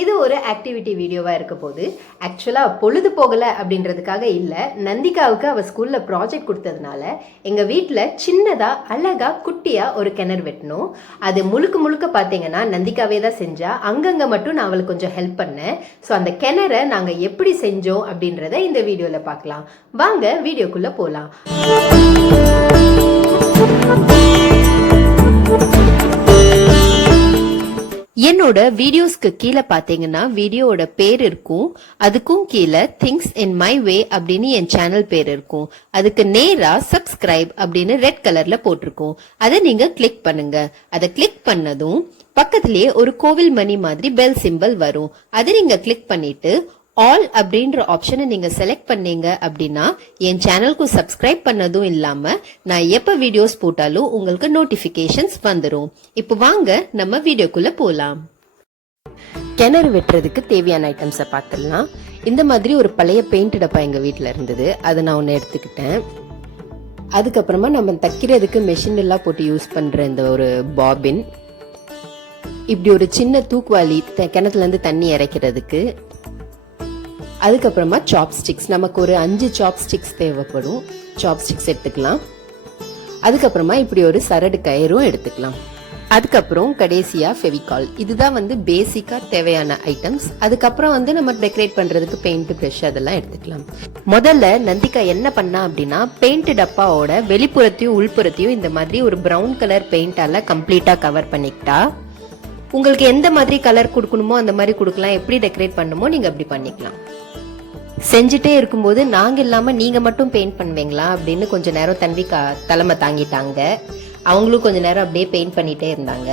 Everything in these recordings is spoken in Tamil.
இது ஒரு ஆக்டிவிட்டி வீடியோவாக இருக்க போது. ஆக்சுவலாக பொழுது போகலை அப்படின்றதுக்காக இல்லை, நந்திகாவுக்கு அவள் ஸ்கூலில் ப்ராஜெக்ட் கொடுத்ததுனால எங்கள் வீட்டில் சின்னதாக அழகாக குட்டியாக ஒரு கிணறு வெட்டணும். அது முழுக்க முழுக்க பார்த்தீங்கன்னா நந்திகாவே தான் செஞ்சா. அங்கங்கே மட்டும் நான் அவளுக்கு கொஞ்சம் ஹெல்ப் பண்ணேன். ஸோ அந்த கிணறை நாங்கள் எப்படி செஞ்சோம் அப்படின்றத இந்த வீடியோவில் பார்க்கலாம். வாங்க வீடியோக்குள்ளே போகலாம். என்னோட வீடியோஸ்க்கு கீழே பாத்தீங்கன்னா வீடியோவோட பேர் இருக்கும். அதுக்கும் கீழே திங்ஸ் இன் மை வே அப்படின்னு என் சேனல் பேர் இருக்கும். அதுக்கு நேரா சப்ஸ்கிரைப் அப்படின்னு ரெட் கலர்ல போட்டிருக்கும். அதை நீங்க கிளிக் பண்ணுங்க. அதை கிளிக் பண்ணதும் பக்கத்திலேயே ஒரு கோவில் மணி மாதிரி பெல் சிம்பிள் வரும். அதை நீங்க கிளிக் பண்ணிட்டு ஆல் அப்படின்ற ஆப்ஷனை நீங்க செலக்ட் பண்ணீங்க அப்படின்னா என் சேனலுக்கு சப்ஸ்கிரைப் பண்ணதும் இல்லாம நான் எப்ப வீடியோஸ் போட்டாலும் உங்களுக்கு நோட்டிபிகேஷன்ஸ் வந்துடும். இப்போ வாங்க நம்ம வீடியோக்குள்ள போலாம். கிணறு வெட்டுறதுக்கு தேவையான ஐட்டம்ஸை பார்த்துடலாம். இந்த மாதிரி ஒரு பழைய பெயிண்ட் டப்பா எங்க வீட்டில் இருந்தது, அதை நான் ஒன்று எடுத்துக்கிட்டேன். அதுக்கப்புறமா நம்ம தைக்கிறதுக்கு மெஷின் எல்லாம் போட்டு யூஸ் பண்ற இந்த ஒரு பாபின், இப்படி ஒரு சின்ன தூக்குவாளி கிணத்துல இருந்து தண்ணி இறைக்கிறதுக்கு, அதுக்கப்புறமா சாப்ஸ்டிக்ஸ், நமக்கு ஒரு 5 சாப்ஸ்டிக்ஸ் தேவைப்படும். சாப்ஸ்டிக்ஸ் எடுத்துக்கலாம். அதுக்கப்புறமா இப்படி ஒரு சரடு கயிறும் எடுத்துக்கலாம். அதுக்கப்புறம் கடைசியா ஃபெவிகால். இதுதான் பேசிக்கா தேவையான ஐட்டம்ஸ். அதுக்கப்புறம் நம்ம டெக்கரேட் பண்றதுக்கு பெயிண்ட், பிரஷ் அதெல்லாம் எடுத்துக்கலாம். முதல்ல நந்திகா என்ன பண்ணா அப்படின்னா பெயிண்ட் டப்பாவோட வெளிப்புறத்தையும் உள்புறத்தையும் இந்த மாதிரி ஒரு பிரவுன் கலர் பெயிண்டால கம்ப்ளீட்டா கவர் பண்ணிக்கிட்டா. உங்களுக்கு எந்த மாதிரி கலர் கொடுக்கணுமோ அந்த மாதிரி கொடுக்கலாம். எப்படி டெக்கரேட் பண்ணுமோ நீங்க அப்படி பண்ணிக்கலாம். செஞ்சுட்டே இருக்கும்போது நாங்க இல்லாம நீங்க மட்டும் பெயிண்ட் பண்ணுவீங்களா அப்படின்னு கொஞ்ச நேரம் தன்வி தலைமை தாங்கிட்டாங்க. அவங்களும் கொஞ்ச நேரம் அப்படியே பெயிண்ட் பண்ணிட்டே இருந்தாங்க.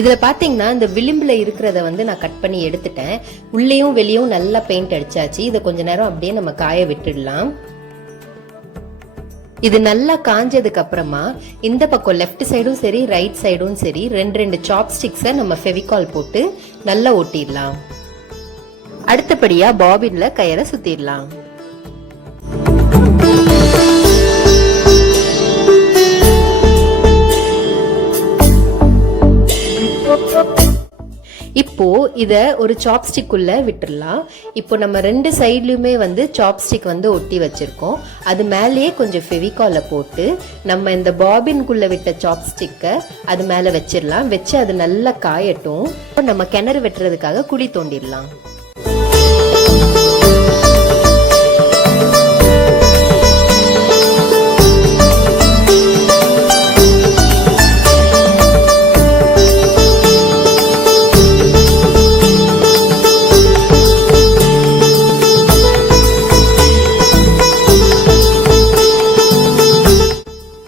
இதுல பாத்தீங்கன்னா இந்த விளிம்புல இருக்கிறத நான் கட் பண்ணி எடுத்துட்டேன். உள்ளேயும் வெளியும் நல்லா பெயிண்ட் அடிச்சாச்சு. இதை கொஞ்ச நேரம் அப்படியே நம்ம காய விட்டுடலாம். இது நல்லா காஞ்சதுக்கு அப்புறமா இந்த பக்கம் லெஃப்ட் சைடும் சரி ரைட் சைடும் சரி 2 சாப்ஸ்டிக்ஸை நம்ம ஃபெவிகால் போட்டு நல்லா ஒட்டிடலாம். அடுத்தபடியா பாபின்ல கயிறை சுத்திடலாம். இப்போ இத ஒரு சாப்ஸ்டிக் உள்ள விட்டுடலாம். இப்போ நம்ம 2 சைட்லயுமே சாப்ஸ்டிக் ஒட்டி வச்சிருக்கோம். அது மேலேயே கொஞ்சம் ஃபெவிகால போட்டு நம்ம இந்த பாபின்குள்ள விட்ட சாப்ஸ்டிக்கை அது மேல வச்சிடலாம். வச்சு அது நல்லா காயட்டும். நம்ம கிணறு வெட்டுறதுக்காக குழி தோண்டிடலாம்.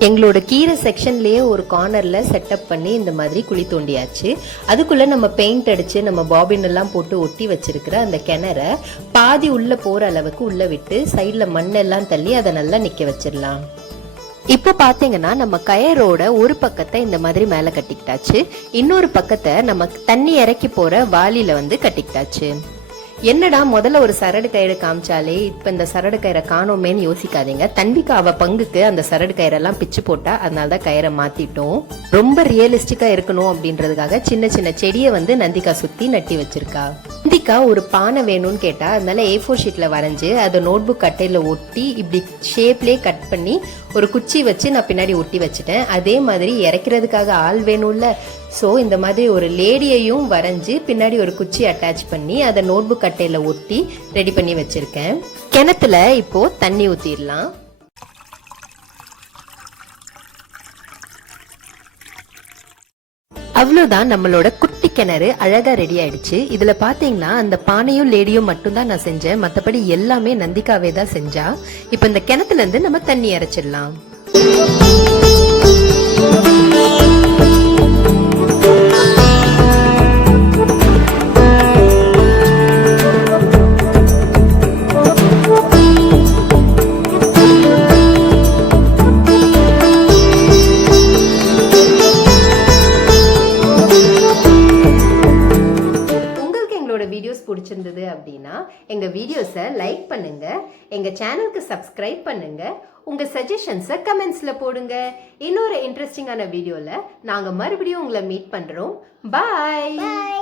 எங்களோட கீரை செக்ஷன்லயே ஒரு கார்னர்ல செட்டப் பண்ணி இந்த மாதிரி குழி தோண்டியாச்சு. அதுக்குள்ள நம்ம பெயிண்ட் அடிச்சு நம்ம பாபின் எல்லாம் போட்டு ஒட்டி வச்சிருக்கிற அந்த கிணற பாதி உள்ள போற அளவுக்கு உள்ள விட்டு சைட்ல மண்ணெல்லாம் தள்ளி அதை நல்லா நிக்க வச்சிடலாம். இப்போ பாத்தீங்கன்னா நம்ம கயரோட ஒரு பக்கத்தை இந்த மாதிரி மேல கட்டிக்கிட்டாச்சு. இன்னொரு பக்கத்தை நம்ம தண்ணி இறக்கி போற வாளியில கட்டிக்கிட்டாச்சு. என்னடா முதல்ல ஒரு சரடு கயிறு காமிச்சாலே இப்ப இந்த சரடு கயிறை காணோமேன்னு யோசிக்காதீங்க. தன்விகா அவ பங்குக்கு அந்த சரடு கயிறெல்லாம் பிச்சு போட்டா, அதனாலதான் கயிறை மாத்திட்டோம். ரொம்ப ரியலிஸ்டிக்கா இருக்கணும் அப்படின்றதுக்காக சின்ன சின்ன செடியை நந்திகா சுத்தி நட்டி வச்சிருக்கா. நந்திகா ஒரு பானை வேணும்னு கேட்டா, அதனால A4 ஷீட்ல வரைஞ்சு அதை நோட் புக் கட்டையில ஒட்டி இப்படி ஷேப்லயே கட் பண்ணி ஒரு குச்சி வச்சு நான் பின்னாடி ஒட்டி வச்சுட்டேன். அதே மாதிரி இறக்கிறதுக்காக ஆள் வேணும்ல, ஸோ இந்த மாதிரி ஒரு லேடியையும் வரைஞ்சு பின்னாடி ஒரு குச்சி அட்டாச் பண்ணி அதை நோட் புக் கட்டையில ஒட்டி ரெடி பண்ணி வச்சிருக்கேன். கிணத்துல இப்போ தண்ணி ஊத்திடலாம். அவ்வளவுதான், நம்மளோட குட்டி கிணறு அழகா ரெடி ஆயிடுச்சு. இதுல பாத்தீங்கன்னா அந்த பானையும் லேடியும் மட்டும் தான் நான் செஞ்சேன். மத்தபடி எல்லாமே நந்திகாவே தான் செஞ்சா. இப்ப இந்த கிணத்துல இருந்து நம்ம தண்ணி இறைச்சிடலாம். வீடியோஸ் பிடிச்சிருந்தது அப்படின்னா எங்கள் வீடியோஸை லைக் பண்ணுங்க, எங்கள் சேனலுக்கு சப்ஸ்கிரைப் பண்ணுங்க, உங்கள் சஜஷன்ஸை கமெண்ட்ஸில் போடுங்க. இன்னொரு இன்ட்ரெஸ்டிங்கான வீடியோவில் நாங்கள் மறுபடியும் உங்களை மீட் பண்ணுறோம். பாய்.